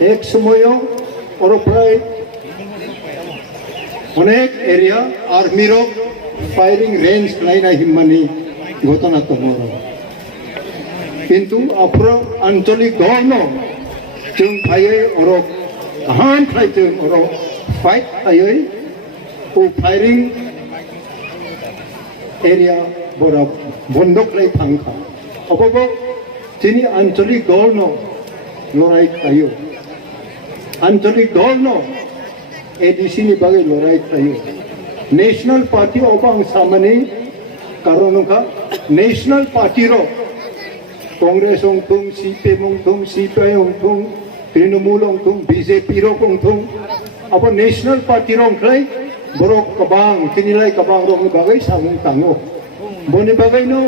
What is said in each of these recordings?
एक समयो और प्राय अनेक एरिया आर्मी रो फायरिंग रेंज लाइना हिम्मानी घटना तंगो किंतु अफ्रो आंचलिक दौनो जों फायै और हान खाय जों और फाइट फायै ओ फायरिंग एरिया बरा बंदक लाई थांखा अबो जोंनि आंचलिक दौनो लड़ाई खायो आंचलिक दौनो एडीसी नि बागै लड़ाई खायो नेशनल पार्टी अबां सामानि कारण का नेशनल पार्टी रो कांग्रेस थुं सीपीएम थुं सीपीआई थुं तृणमूल थुं बीजेपी रो थुं अब नेशनल पार्टी रो खै बरक कबां तिनिलाय कबां रो बागै सामु तांगो बनि बागै नो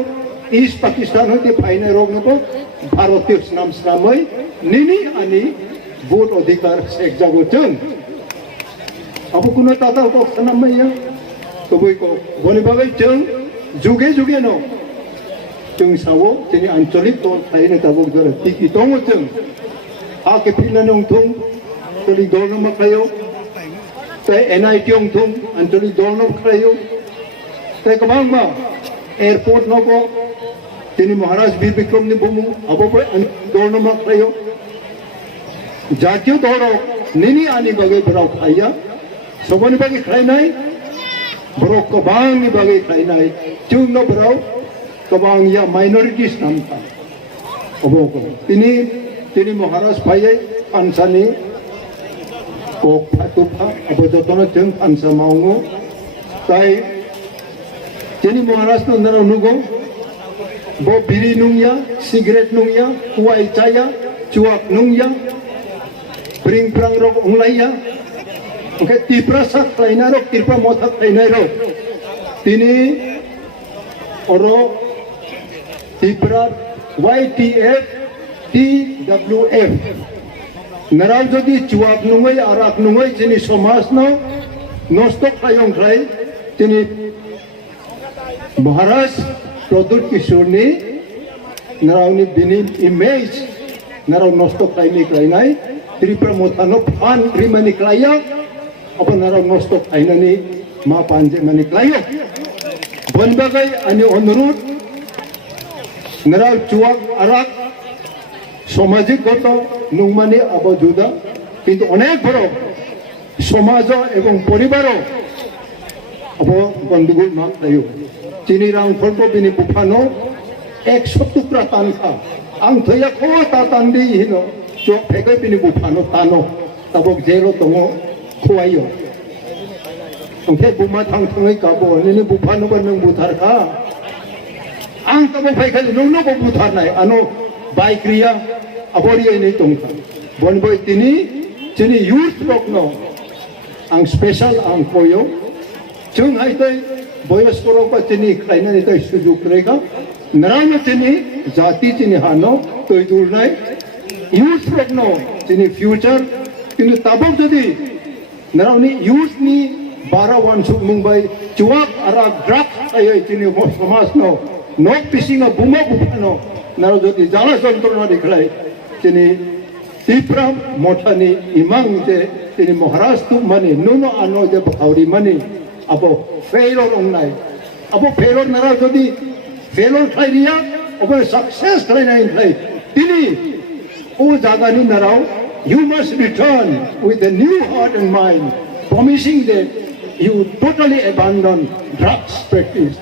ईस्ट पाकिस्तान होते फाइनाय रो नो भारतीय नाम स्रामै निनि आनि भोट अधिकार सेक जागो जों अब कुनो ताता को खानामैया तो बैको बनि बागै जों जुगे जुगे नो जों सावो जोंनि आंचलिक दल थायैनो दाबो जरा टिकि दङ जों आके फिननानै थुं आंचलिक दल नो खायो तै एनआईटी थुं आंचलिक दल नो खायो तै गोबां मा एयरपोर्ट नो को तिनि महाराज वीर विक्रम नि बुमु अब दल नो खायो जातीय दल निनि आनि बागै बराव खाया सबनि बागै खायनाय बरक गोबांनि बागै खायनाय जों नो बराव गोबां या माइनरिटीज नामता अबो तिनि महाराज फायै पानसानि कोकफा अब जतन जों पानसा मावो ताई तिनि महाराज नो नराव नुगो बो बिरि नुया सिगरेट नुया कुवाई चाया चुआक नुया ब्रिंग प्रांग रो उंलाया ओके तिप्रा साक खायना रो तिप्रा मोथा खायनाय रो तिनि अरो तिप्रा YTF TWF नराव जदि चुआक नुङै आराक नुङै जोंनि समाज नो नष्ट खायं खाय तिनि महाराज प्रदुत किशोरनि नरावनि बिनि इमेज नराव नष्ट खायनि खायनाय त्रिपुरा मोथानो फान रिमानि खाया अब नराव नष्ट खायनानि मा पानजे मानि खायो बनबागै आनि अनुरोध नराव चुआक आराक सामाजिक गत नुमानि अब जुदा किंतु अनेक बड़ समाज एवं परिवार अब गंडगोल मा खायो तिनि रांफोरखौ बिनि बुफानो 100 टुक्रा तानखा आं थैया खवा ता तानदि हिनो चोक फेगै बिनि बुफानो तानो तबक जेलो दङ खवायो ओंखे बुमा थां थाङै गाबो निनि बुफानो नों बुथारखा आं तबक फैखाय नोंनो बो बुथारनाय आनो बाइक्रिया अबरियै नै दंखा बनबै तिनि जोंनि युथ रकनो आं स्पेशल आं कोयो जों हायदै बयस्क रक तिनि खायनानै दै सुजुग रेगा नरावनो तिनि जाति तिनि हानो दै दुरनाय युथ रकनो तिनि फ्यूचर किन्तु ताबक जदि नरावनि युथ नि 12 वानसुक मुंबाय चुआक आरा ड्रग्स आयै तिनि समाजनो नक पिसिंग बुमा बुफानो नराव जदि जाला जंत्रना दिखलाय तिनि तिप्रा मोठानि इमां जे तिनि महाराज तु माने नुनो आनो जे बखावरी माने अब फेलर उंगनाय अब फेलर नराव जदि फेलर खायरिया अब सक्सेस खायनाय खाय तिनि ओ जागानि नराव you must return with a new heart and mind promising that you totally abandon drugs practice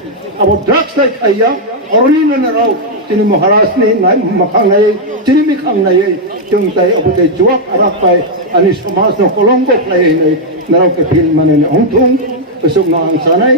about drugs like Haiya orino naraw tini Maharaj ni makangnay tini mikangnay yung tay abotay juak arakay ani sumas no kolongko play naraw ke film manen hongtong usog na ang sanay